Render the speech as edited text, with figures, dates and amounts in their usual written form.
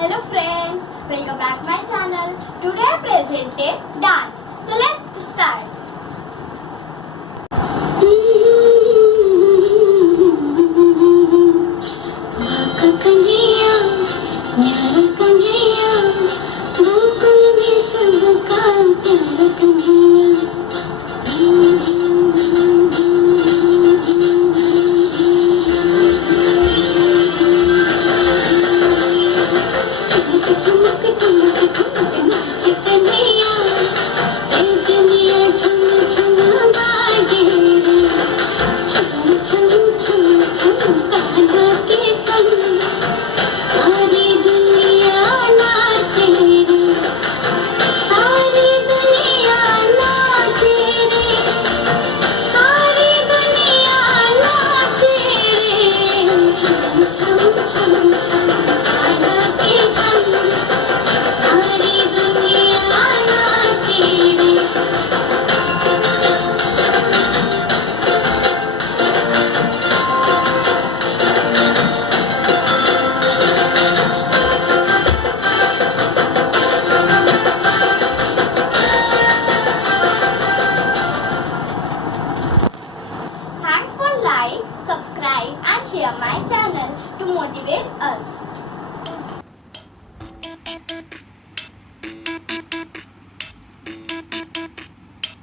Hello friends, welcome back my channel. Today I presented dance. So let's start. Thanks for like, subscribe and share my channel to motivate us.